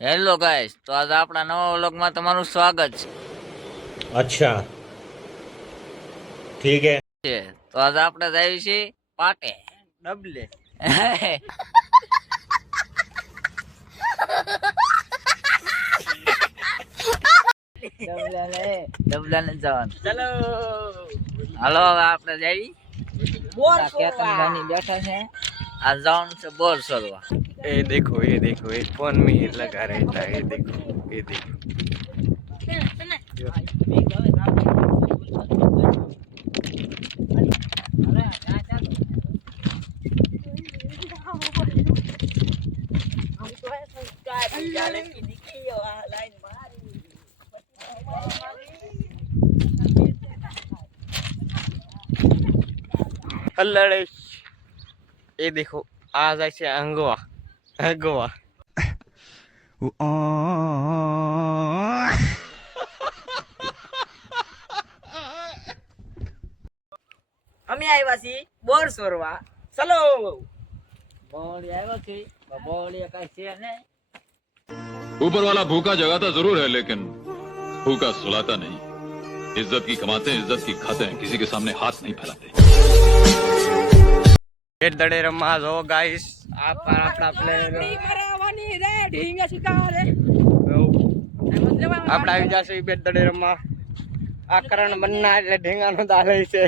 Hello guys, તો આજે આપણા નવા વ્લોગમાં તમારું સ્વાગત अच्छा ठीक है। છે। તો આજે આપણે જઈએ છીએ પાટે ડબલે ડબલાને જવાનું। ચલો હાલો, હવે આપણે જઈ કેતનભાઈ બેઠા છે। આ જવાનું છે બોર સોરવા। ये देखो ये फोन में ही लगा रहता है। ये देखो अल्लाह, ये देखो आज ऐसे अंगवा अंगवा અમે આવ્યા છીએ બોર સોરવા। ચલો બોવડી આવ્યો છે, બોવડી કઈ છે ને। ऊपर वाला भूखा जगाता जरूर है, लेकिन भूखा सुलाता नहीं। इज्जत की कमाते हैं, इज्जत की खाते हैं, किसी के सामने हाथ नहीं फैलाते। ये दड़े रमा जो गाइस आप अपना प्लेयर ભરાવાની રે ઢીંગા શિકારે આપડા આવી જશે બે દડે રમવા। આ કરણ બનના એટલે ઢેંગાનો દાલે છે।